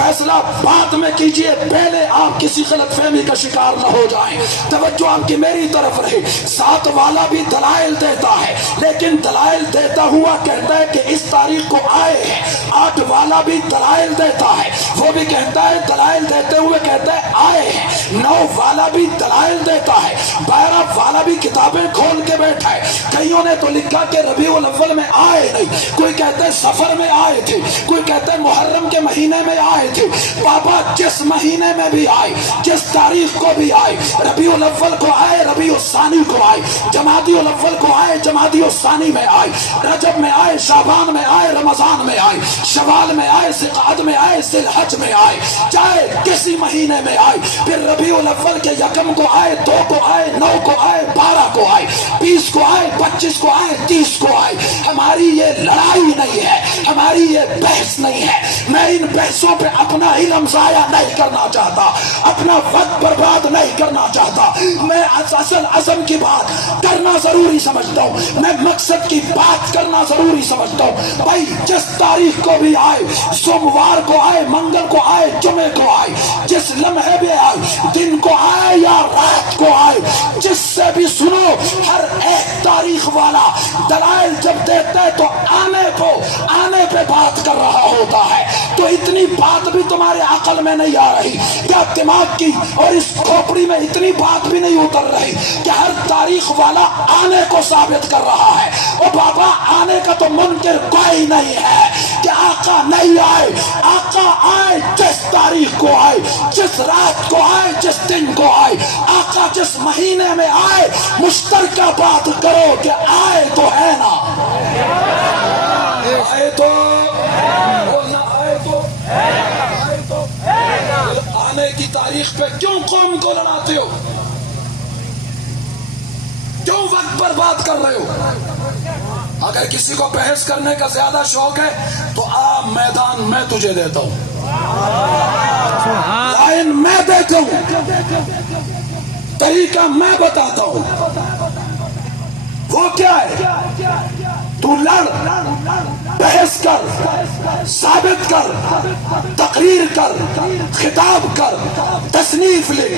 فیصلہ بعد میں کیجئے، پہلے آپ کسی غلط فہمی کا شکار نہ ہو جائیں۔ توجہ آپ کی میری طرف رہے۔ 7 والا بھی دلائل دیتا ہے، لیکن دلائل دیتا ہوا کہتا ہے کہ اس تاریخ کو آئے ہیں۔ 8 والا بھی دلائل دیتا ہے، وہ بھی کہتا ہے دلائل دیتے ہوئے کہتا ہے آئے ہیں۔ 9 والا بھی دلائل دیتا ہے۔ 12 والا بھی کتابیں کھول کے بیٹھا ہے۔ کئیوں نے تو لکھا کہ ربیع الاول میں آئے نہیں، کوئی کہتا ہے سفر میں آئے تھے، کوئی کہتا ہے محرم کے مہینے میں آئے تھے۔ بابا جس مہینے میں بھی آئے، جس تاریخ کو بھی آئے، ربیع الاول کو آئے، ربیع الثانی کو آئے، جمادی الاول کو آئے، جمادی الثانی میں آئے، رجب میں آئے، شعبان میں آئے، رمضان میں آئے، شوال میں آئے، ذوالقعدہ میں آئے، ذی الحج میں آئے، چاہے کسی مہینے میں آئے، پھر ربیع الاول کے 1 کو آئے، 2 کو آئے، 9 کو آئے، 12 کو آئے، 20 کو آئے، 25 کو آئے، 30 کو آئے۔ ہماری یہ لڑائی نہیں ہے، ہماری یہ بحث نہیں ہے۔ میں ان بحثوں پہ اپنا علم ضائع نہیں کرنا چاہتا، اپنا وقت برباد نہیں کرنا چاہتا۔ میں اصل عزم کی بات کرنا ضروری سمجھتا ہوں، میں مقصد کی بات کرنا ضروری سمجھتا ہوں۔ بھائی جس تاریخ کو بھی آئے، سوموار کو آئے، منگل کو آئے، جمعے کو آئے، جس لمحے بھی آئے، دن کو آئے یا رات کو آئے، جس سے بھی سنو، ہر ایک تاریخ والا دلائل جب دیتا ہے تو آنے پہ بات کر رہا ہوتا ہے۔ تو اتنی بات بھی تمہارے عقل میں نہیں آ رہی، کیا دماغ کی اور اس کھوپڑی میں اتنی بات بھی نہیں اتر رہی کہ ہر تاریخ والا آنے کو ثابت کر رہا ہے؟ او بابا آنے کا تو منکر کوئی نہیں ہے کہ آقا نہیں آئے۔ آقا آئے جس تاریخ کو آئے، جس رات کو آئے، جس دن کو آئے، آقا جس مہینے میں آئے، مشترکہ بات کرو کہ آئے تو ہے نا، آئے تو آنے کی تاریخ پہ کیوں قوم کو لڑاتے ہو؟ کیوں وقت برباد کر رہے ہو؟ اگر کسی کو بحث کرنے کا زیادہ شوق ہے تو آپ میدان میں تجھے دیتا ہوں، لائن میں دیتا ہوں، طریقہ میں بتاتا ہوں۔ وہ کیا ہے؟ تو لڑ، بحث کر، ثابت کر، تقریر کر، خطاب کر، تصنیف لکھ،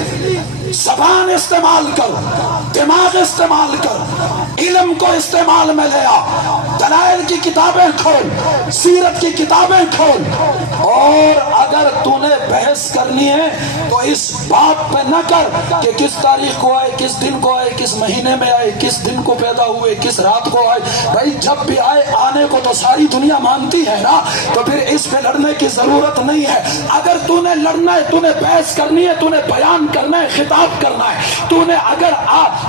زبان استعمال کر، دماغ استعمال کر، علم کو استعمال میں لے آ، دلائل کی کتابیں کھول، سیرت کی کتابیں کھول۔ اور اگر تو نے بحث کرنی ہے تو اس بات پہ نہ کر کہ کس تاریخ کو آئے، کس دن کو آئے، کس مہینے میں آئے، کس دن کو پیدا ہوئے، کس رات کو آئے۔ بھائی جب بھی آئے، آنے کو تو ساری دنیا مانتی ہے نا، تو پھر اس پہ لڑنے کی ضرورت نہیں ہے۔ اگر تو نے لڑنا ہے، تو نے بحث کرنی ہے، تو نے بیان کرنا ہے، خطاب کرنا ہے، تو نے اگر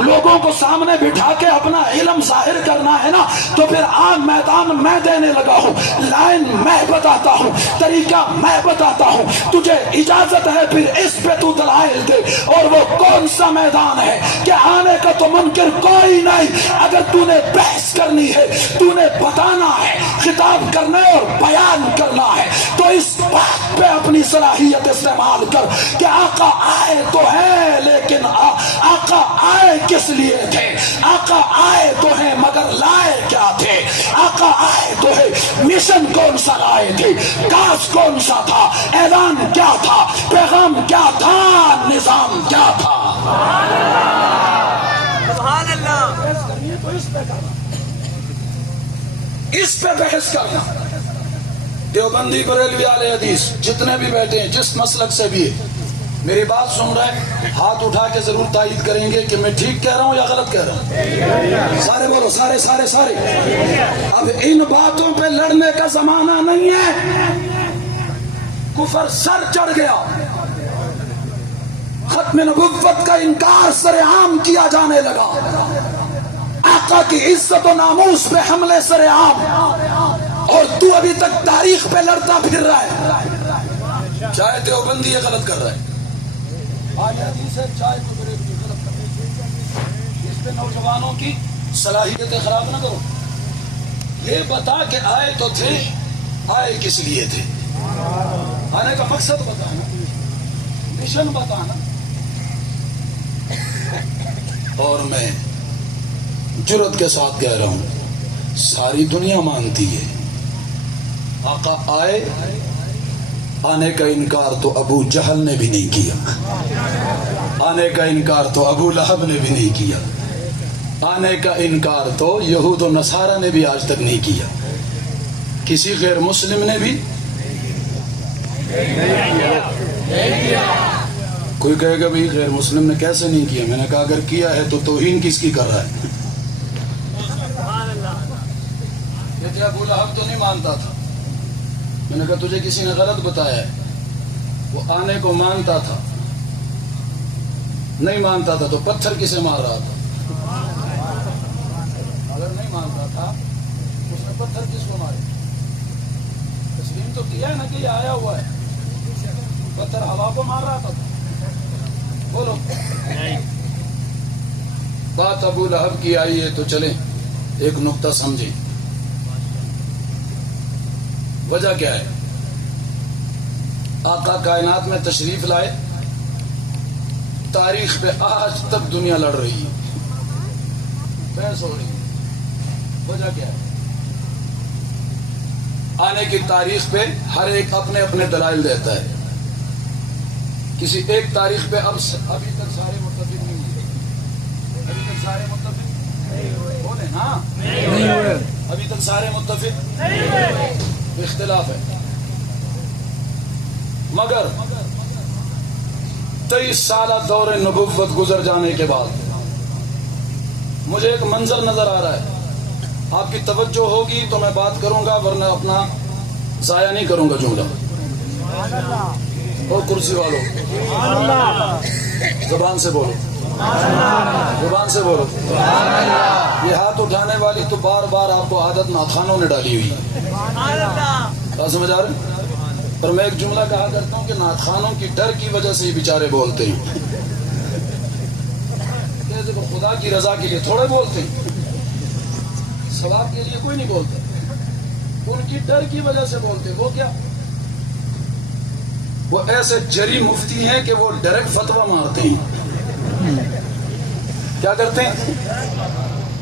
لوگوں کو سامنے بٹھا کے اپنا علم ظاہر کرنا ہے نا، تو پھر میدان میں دینے لگا ہوں، لائن میں بتاتا ہوں، طریقہ میں بتاتا ہوں۔ تجھے اجازت ہے پھر اس پہ تو دلائل دے۔ اور وہ کون سا میدان ہے کہ آنے کا تو منکر کوئی نہیں۔ اگر تو نے بحث کرنی ہے، تو نے بتانا ہے، خطاب کرنا ہے اور بیان کرنا ہے، تو اس بات پہ اپنی صلاحیت استعمال کر کہ آقا آئے تو ہے، لیکن آقا آئے کس لیے تھے؟ آقا آئے تو ہے مگر لائے کیا تھے؟ آقا آئے تو ہے، مشن کون سا لائے تھے؟ کاس کون سا تھا؟ اعلان کیا تھا؟ پیغام کیا تھا؟ نظام کیا تھا؟ سبحان اللہ۔ اس پہ بحث کرنا۔ دیوبندی، بریلوی، اہل حدیث جتنے بھی بیٹھے ہیں، جس مسلک سے بھی ہے، میری بات سن رہے ہاتھ اٹھا کے ضرور تائید کریں گے کہ میں ٹھیک کہہ رہا ہوں یا غلط کہہ رہا ہوں؟ سارے بولو، سارے سارے سارے۔ اب ان باتوں پہ لڑنے کا زمانہ نہیں ہے۔ کفر سر چڑھ گیا، ختم نبوت کا انکار سر عام کیا جانے لگا، آقا کی عزت و ناموس پہ حملے سر عام، اور تو ابھی تک تاریخ پہ لڑتا پھر رہا ہے۔ چاہے دیوبندی یہ غلط کر رہا ہے، آج حدیث ہے، چاہے تو بریلوی غلط کر رہے ہیں۔ اس پہ نوجوانوں کی صلاحیتیں خراب نہ کرو۔ یہ بتا کہ آئے تو تھے، آئے کس لیے تھے؟ آنے کا مقصد بتانا، مشن بتانا۔ اور میں جرات کے ساتھ کہہ رہا ہوں، ساری دنیا مانتی ہے آقا آئے آنے کا انکار تو ابو جہل نے بھی نہیں کیا، آنے کا انکار تو ابو لہب نے بھی نہیں کیا، آنے کا انکار تو یہود و نصارہ نے بھی آج تک نہیں کیا، کسی غیر مسلم نے بھی کوئی کہے گا بھئی غیر مسلم نے کیسے نہیں کیا؟ میں نے کہا اگر کیا ہے تو توہین کس کی کر رہا ہے؟ کہ ابو لہب تو نہیں مانتا تھا، میں نے کہا تجھے کسی نے غلط بتایا ہے، وہ آنے کو مانتا تھا، نہیں مانتا تھا تو پتھر کسے مار رہا تھا؟ اگر نہیں مانتا تھا اس نے پتھر کس کو مارے؟ تسلیم تو کیا ہے نا کہ یہ آیا ہوا ہے، پتھر ہوا کو مار رہا تھا۔ بولو بات ابو لہب کی آئی ہے تو چلیں ایک نقطہ سمجھیں، وجہ کیا ہے؟ آقا کائنات میں تشریف لائے، تاریخ پہ آج تک دنیا لڑ رہی ہے، بحث ہو رہی ہے، وجہ کیا ہے؟ آنے کی تاریخ پہ ہر ایک اپنے اپنے دلائل دیتا ہے، کسی ایک تاریخ پہ ابھی تک سارے متفق نہیں ہوئے، ابھی تک سارے متفق بولے نا، ابھی تک سارے متفق اختلاف ہے، مگر 23 سالہ دور نبوت گزر جانے کے بعد مجھے ایک منظر نظر آ رہا ہے، آپ کی توجہ ہوگی تو میں بات کروں گا ورنہ اپنا ضائع نہیں کروں گا جملہ۔ اور کرسی والو زبان سے بولو، زبان سے بولو، یہ ہاتھ اٹھانے والی تو بار بار آپ کو عادت ناخوانوں نے ڈالی ہوئی ہے، کیا سمجھ آ رہے ہیں؟ پر میں ایک جملہ کہا کرتا ہوں کہ ناخوانوں کی ڈر کی وجہ سے ہی بیچارے بولتے ہیں، خدا کی رضا کے لیے تھوڑے بولتے ہیں، ثواب کے لیے کوئی نہیں بولتا، ان کی ڈر کی وجہ سے بولتے ہیں۔ وہ کیا؟ وہ ایسے جری مفتی ہیں کہ وہ ڈائریکٹ فتویٰ مارتے ہیں۔ کیا کرتے ہیں؟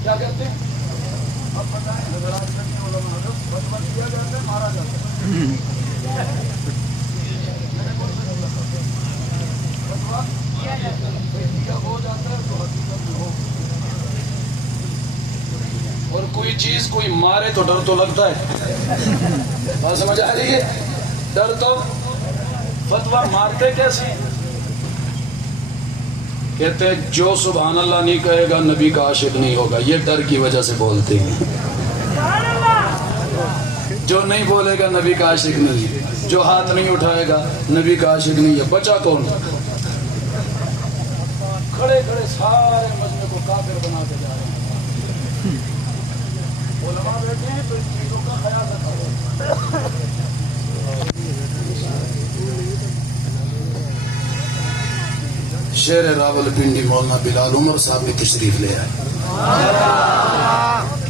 کیا کرتے ہیں؟ اور کوئی چیز کوئی مارے تو ڈر تو لگتا ہے، بات سمجھ آ رہی ہے؟ ڈر تو فتویٰ مارتے کیسے؟ کہتے ہیں جو سبحان اللہ نہیں کہے گا نبی کا عاشق نہیں ہوگا، یہ ڈر کی وجہ سے بولتے ہیں، جو نہیں بولے گا نبی کا عاشق نہیں ہے، جو ہاتھ نہیں اٹھائے گا نبی کا عاشق نہیں ہے، بچا کون؟ کھڑے کھڑے سارے مجمع کو کافر بنا کے جا رہے ہیں، علماء بیٹھے ہیں تو ان چیزوں کا خیال رکھا۔ شیر راول پنڈی مولانا بلال عمر صاحب بھی تشریف لے آئے،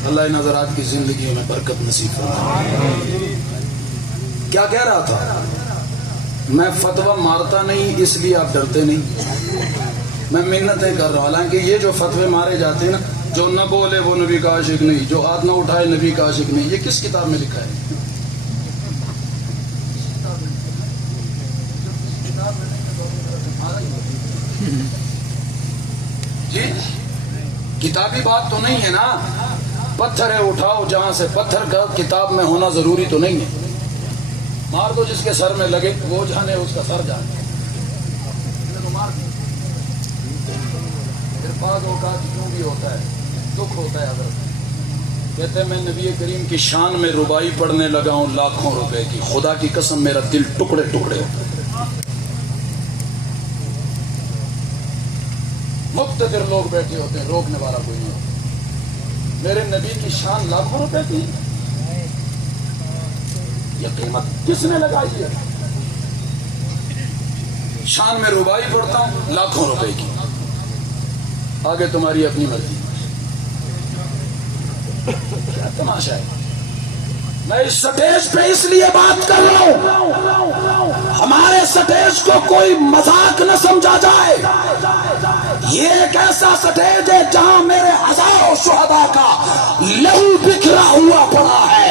اللہ نظرات کی زندگیوں میں برکت نصیب فرمائے۔ کیا کہہ رہا تھا؟ میں فتویٰ مارتا نہیں اس لیے آپ ڈرتے نہیں، میں منتیں کر رہا ہوں، حالانکہ یہ جو فتوے مارے جاتے ہیں نا، جو نہ بولے وہ نبی کا عاشق نہیں، جو ہاتھ نہ اٹھائے نبی کا عاشق نہیں، یہ کس کتاب میں لکھا ہے؟ جی کتابی بات تو نہیں ہے نا، پتھر ہے اٹھاؤ جہاں سے، پتھر کا کتاب میں ہونا ضروری تو نہیں ہے، مار دو جس کے سر میں لگے، وہ جانے اس کا سر جانے، پھر بعض اوقات کیوں بھی ہوتا ہے، دکھ ہوتا ہے حضرت، کہتے ہیں میں نبی کریم کی شان میں ربائی پڑھنے لگا ہوں لاکھوں روپے کی، خدا کی قسم میرا دل ٹکڑے ٹکڑے ہوتا ہے، مقتدر لوگ بیٹھے ہوتے ہیں، روکنے والا کوئی نہیں ہوتا، میرے نبی کی شان لاکھوں روپے کی، یہ قیمت کس نے لگائی ہے؟ شان میں ربائی پڑھتا ہوں لاکھوں روپے کی، آگے تمہاری اپنی مرضی، کیا تماشا ہے؟ میں اس سٹیج پہ اس لیے بات کر رہا ہوں ہمارے سٹیج کو کوئی مذاق نہ سمجھا جائے، یہ ایک ایسا سٹیج ہے جہاں میرے ہزاروں شہداء کا لہو بکھرا ہوا پڑا ہے،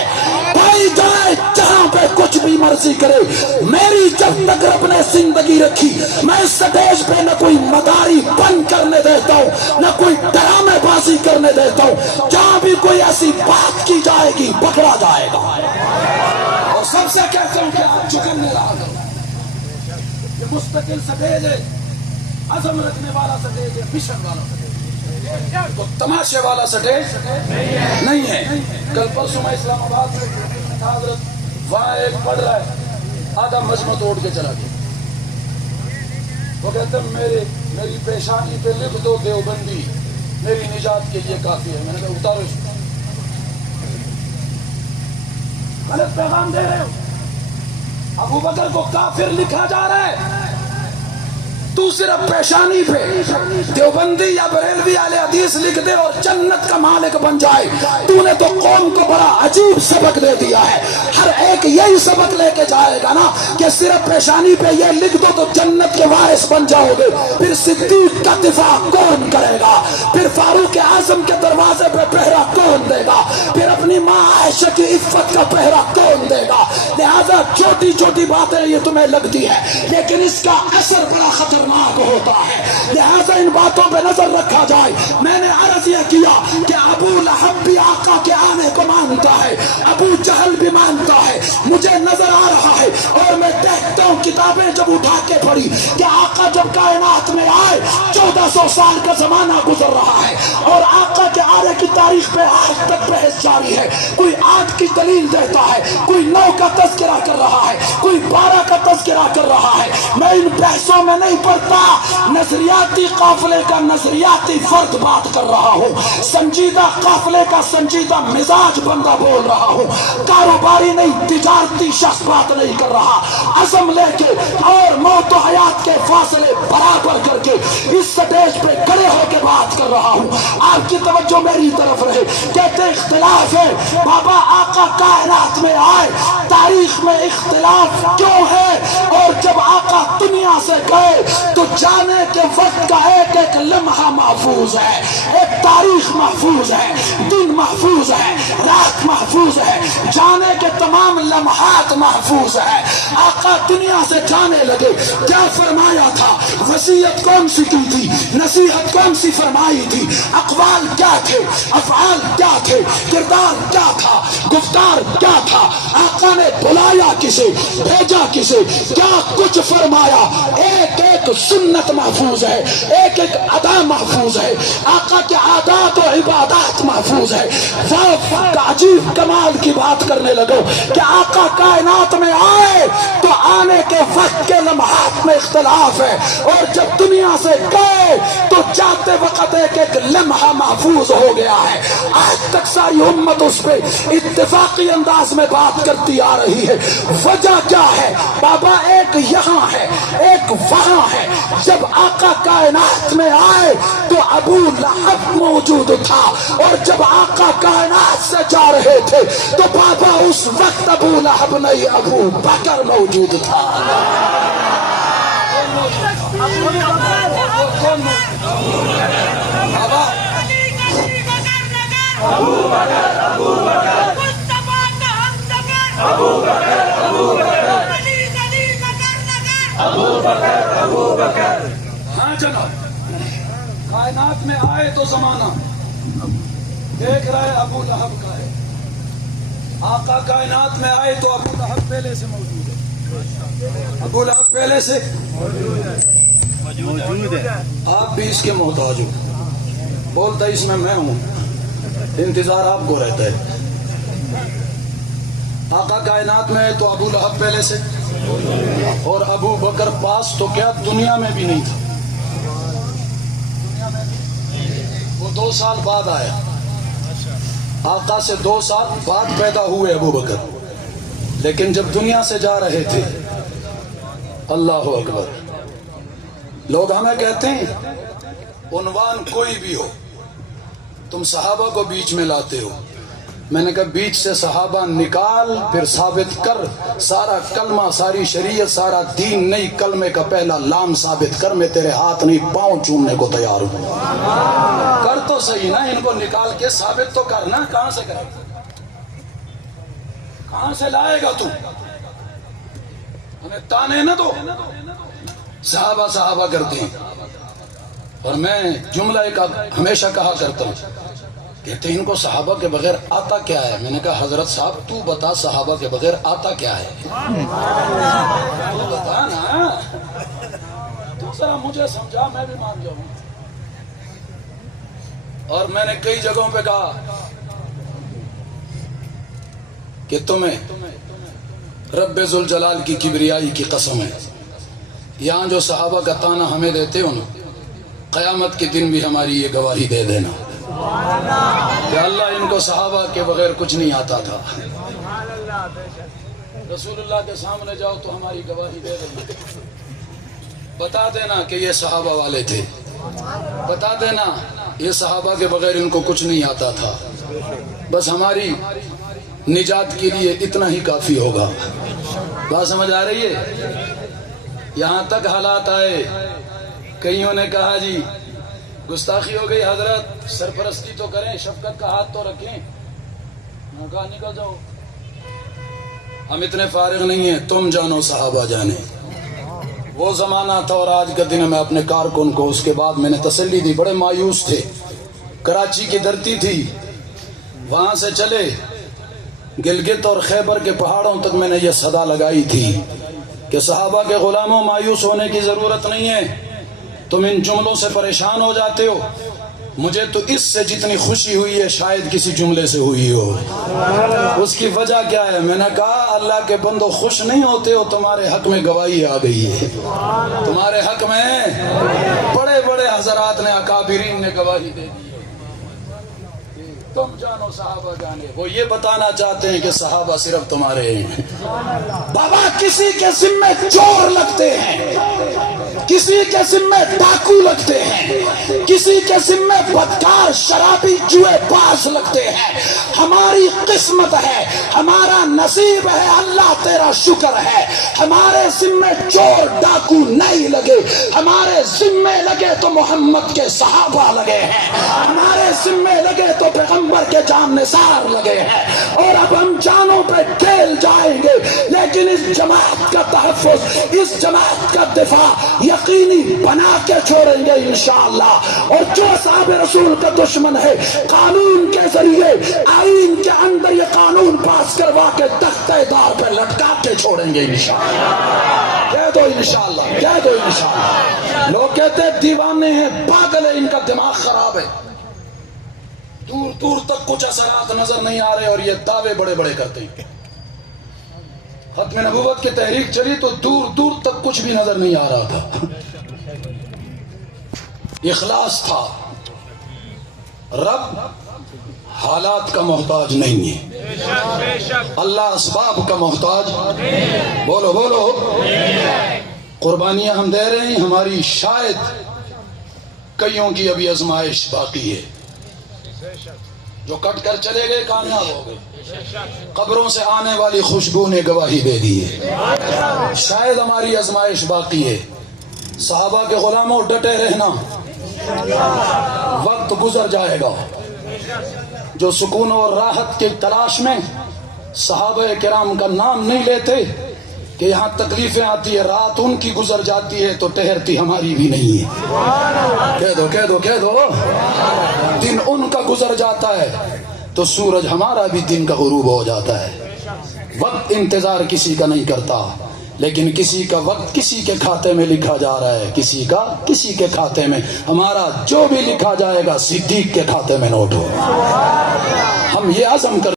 پائی جائے جہاں پہ کچھ بھی مرضی کرے، میری جب تک رب نے زندگی رکھی میں سٹیج پہ نہ کوئی مداری بند کرنے دیتا ہوں، نہ کوئی ڈرامے بازی کرنے دیتا ہوں۔ جہاں بھی کوئی ایسی بات کی جائے گی پکڑا جائے گا۔ اور سب سے کہتا ہوں کہ آپ چکنے رہا کرو، یہ مستقل سٹیج ہے، عزم رکھنے والا سٹیج ہے، مشن والا سٹیج، تو تماشے والا سٹیج نہیں ہے۔ کل پرسوں میں اسلام آباد سے حضرت وہاں ایک پڑھ رہا ہے، آدھا مجمع توڑ کے چلا گیا۔ وہ کہتے ہیں میری پیشانی پہ لکھ دو دیوبندی، میری نجات کے لیے کافی ہے۔ میں نے کہا اتارو اس کو، غلط پیغام دے رہے ہو۔ ابو بکر کو کافر لکھا جا رہا ہے، تو صرف پیشانی پہ دیوبندی یا بریلوی اہل حدیث لکھ دے اور جنت کا مالک بن جائے۔ تو نے تو قوم کو بڑا عجیب سبق دے دیا ہے۔ ہر ایک یہی سبق لے کے جائے گا نا کہ صرف پیشانی پہ یہ لکھ دو تو جنت کے وارث بن جاؤ گے۔ پھر صدیق کا دفاع کون کرے گا؟ پھر فاروق اعظم کے دروازے پہ پہرا کون دے گا؟ پھر اپنی ماں عائشہ کی عفت کا پہرا کون دے گا؟ لہذا چھوٹی چھوٹی باتیں یہ تمہیں لگتی ہے لیکن اس کا اثر بڑا خطرناک ہوتا ہے، لہذا ان باتوں پہ نظر رکھا جائے۔ میں نے عرض یہ کیا کہ ابو لہب بھی آقا کے آنے کو مانتا ہے، ابو جہل بھی مانتا ہے، مجھے نظر آ رہا ہے اور میں دیکھتا ہوں کتابیں جب اٹھا کے پڑھی کہ آقا جب کائنات میں آئے 1400 سال کا زمانہ گزر رہا ہے اور آقا کے آنے کی تاریخ پہ آج تک بحث جاری ہے۔ کوئی 8 کی دلیل دیتا ہے، کوئی 9 کا تذکرہ کر رہا ہے، کوئی 12 کا تذکرہ کر رہا ہے۔ میں ان بحثوں میں نہیں پڑھتا، نظریاتی قافلے کا نظریاتی فرد بات کر رہا ہوں، سنجیدہ قافلے کا سنجیدہ مزاج بندہ بول رہا ہوں، کاروباری نہیں تجارتی شخص بات نہیں کر رہا۔ عزم لے کے اور موت و حیات کے فاصلے برابر کر کے اس سٹیج پہ کھڑے ہو کے بات کر رہا ہوں۔ آپ کی توجہ میری طرف رہے۔ کہتے اختلاف ہے، بابا آقا کائنات میں آئے، تاریخ میں اختلاف کیوں ہے؟ اور جب آقا دنیا سے گئے تو جانے کے وقت کا ایک ایک لمحہ محفوظ ہے، ایک تاریخ محفوظ ہے، دن محفوظ ہے، رات محفوظ ہے، جانے کے تمام لمحات محفوظ ہے۔ آقا دنیا سے جانے لگے، کیا فرمایا تھا؟ وصیت کون سی کی تھی؟ نصیحت کون سی فرمائی تھی؟ اقوال کیا تھے؟ افعال کیا تھے؟ کردار کیا تھا؟ گفتار کیا تھا؟ آقا نے بلایا کسے؟ بھیجا کسے؟ کیا کچھ فرمایا؟ ایک ایک سنت محفوظ ہے، ایک ایک ادا محفوظ ہے، آقا کے عادات و عبادات محفوظ ہے۔ عجیب کمال کی بات کرنے لگو کہ آقا کائنات میں آئے تو آنے کے وقت کے لمحات میں اختلاف ہے اور جب دنیا سے گئے تو جاتے وقت ایک ایک لمحہ محفوظ ہو گیا ہے۔ آج تک ساری امت اس پہ اتفاقی انداز میں بات کرتی آ رہی ہے۔ وجہ کیا ہے؟ بابا ایک یہاں ہے، ایک وہاں ہے۔ جب آقا کائنات میں آئے تو ابو لہب موجود تھا اور جب آقا کائنات سے جا رہے تھے تو بابا اس وقت ابو لہب نہیں ابو بکر موجود تھا۔ ہاں جناب، کائنات میں آئے تو زمانہ دیکھ رہا ہے ابو لہب کا ہے۔ آقا کائنات میں آئے تو ابو لہب پہلے سے موجود ہے، ابو لہب پہلے سے موجود ہے۔ آپ بھی اس کے محتاج ہو، بولتا اس میں ہوں، انتظار آپ کو رہتا ہے۔ آقا کائنات میں ہے تو ابو لہب پہلے سے، اور ابو بکر پاس تو کیا دنیا میں بھی نہیں تھا، وہ 2 سال بعد آیا، آقا سے 2 سال بعد پیدا ہوئے ابو بکر، لیکن جب دنیا سے جا رہے تھے، اللہ اکبر، لوگ ہمیں کہتے ہیں عنوان کوئی بھی ہو تم صحابہ کو بیچ میں لاتے ہو۔ میں نے کہا بیچ سے صحابہ نکال، پھر ثابت کر، سارا کلمہ، ساری شریعت، سارا دین نہیں، کلمے کا پہلا لام ثابت کر، میں تیرے ہاتھ نہیں پاؤں چومنے کو تیار ہوں۔ کر تو صحیح نا، ان کو نکال کے ثابت تو کرنا، کہاں سے کرے، کہاں سے لائے گا تو؟ ہمیں تانے نہ دو، صحابہ صحابہ کرتے ہیں. اور میں جملہ ایک ہمیشہ کہا کرتا ہوں، کہتے ہیں ان کو صحابہ کے بغیر آتا کیا ہے؟ میں نے کہا حضرت صاحب تو بتا صحابہ کے بغیر آتا کیا ہے؟ تو بتا نا، تو ذرا مجھے سمجھا، میں بھی مان جاؤں. اور میں نے کئی جگہوں پہ کہا کہ تمہیں رب ذوالجلال کی کبریائی کی قسم ہے، یہاں جو صحابہ کا تانا ہمیں دیتے ہو نا، قیامت کے دن بھی ہماری یہ گواہی دے دینا کہ اللہ ان کو صحابہ کے بغیر کچھ نہیں آتا تھا. رسول اللہ کے سامنے جاؤ تو ہماری گواہی دے دینا، بتا دینا کہ یہ صحابہ والے تھے، بتا دینا یہ صحابہ کے بغیر ان کو کچھ نہیں آتا تھا. بس ہماری نجات کے لیے اتنا ہی کافی ہوگا. بات سمجھ آ رہی ہے؟ یہاں تک حالات آئے، کئیوں نے کہا جی گستاخی ہو گئی حضرت، سرپرستی تو کریں، شفقت کا ہاتھ تو رکھیں. میں کہا نکل جاؤ، ہم اتنے فارغ نہیں ہیں، تم جانو صحابہ جانے. وہ زمانہ تھا اور آج کا دن. میں اپنے کارکن کو اس کے بعد میں نے تسلی دی، بڑے مایوس تھے. کراچی کی دھرتی تھی، وہاں سے چلے گلگت اور خیبر کے پہاڑوں تک میں نے یہ صدا لگائی تھی کہ صحابہ کے غلاموں مایوس ہونے کی ضرورت نہیں ہے. تم ان جملوں سے پریشان ہو جاتے ہو، مجھے تو اس سے جتنی خوشی ہوئی ہے شاید کسی جملے سے ہوئی ہو. اس کی وجہ کیا ہے؟ میں نے کہا اللہ کے بندو خوش نہیں ہوتے ہو، تمہارے حق میں گواہی آ گئی ہے. تمہارے حق میں بڑے بڑے حضرات نے، اکابرین نے گواہی دے دی. تم جانو صحابہ جانے. وہ یہ بتانا چاہتے ہیں کہ صحابہ صرف تمہارے ہیں. بابا کسی کے ذمے چور لگتے ہیں، کسی کے ذمے ڈاکو لگتے ہیں، کسی کے ذمے بدکار شرابی جوئے باز لگتے ہیں. ہماری قسمت ہے، ہمارا نصیب ہے، اللہ تیرا شکر ہے. ہمارے ذمے چور ڈاکو نہیں لگے، ہمارے ذمے لگے تو محمد کے صحابہ لگے ہیں، ہمارے ذمے لگے تو پیغمبر کے جان نثار لگے ہیں. اور اب ہم جانوں پہ کھیل جائیں گے، لیکن اس جماعت کا تحفظ، اس جماعت کا دفاع یقینی بنا کے چھوڑیں گے انشاءاللہ. اور جو صحابہ رسول کا دشمن ہے، قانون کے ذریعے آئین کے اندر یہ قانون پاس کروا کے تختہ دار پہ لٹکا کے چھوڑیں گے انشاءاللہ. کہہ دو انشاءاللہ، کہہ دو انشاءاللہ. لوگ کہتے ہیں دیوانے ہیں، پاگل ہے، ان کا دماغ خراب ہے. دور دور تک کچھ اثرات نظر نہیں آ رہے اور یہ دعوے بڑے بڑے کرتے ہیں. ختم نبوت کی تحریک چلی تو دور دور تک کچھ بھی نظر نہیں آ رہا تھا. اخلاص تھا. رب حالات کا محتاج نہیں ہے، اللہ اسباب کا محتاج. بولو بولو. قربانیاں ہم دے رہے ہیں، ہماری شاید کئیوں کی ابھی آزمائش باقی ہے. جو کٹ کر چلے گئے کامیاب ہو گئے. قبروں سے آنے والی خوشبو نے گواہی دے دی ہے. شاید ہماری آزمائش باقی ہے. صحابہ کے غلاموں ڈٹے رہنا، وقت گزر جائے گا. جو سکون اور راحت کی تلاش میں صحابہ کرام کا نام نہیں لیتے کہ یہاں تکلیفیں آتی ہے، رات ان کی گزر جاتی ہے تو ٹہرتی ہماری بھی نہیں ہے. کہہ دو کہہ دو کہہ دو. دن ان کا گزر جاتا ہے تو سورج ہمارا بھی دن کا غروب ہو جاتا ہے. وقت انتظار کسی کا نہیں کرتا، لیکن کسی کا وقت کسی کے کھاتے میں لکھا جا رہا ہے، کسی کا کسی کے کھاتے میں. ہمارا جو بھی لکھا جائے گا صدیق کے کھاتے میں نوٹ ہو. ہم یہ عزم کر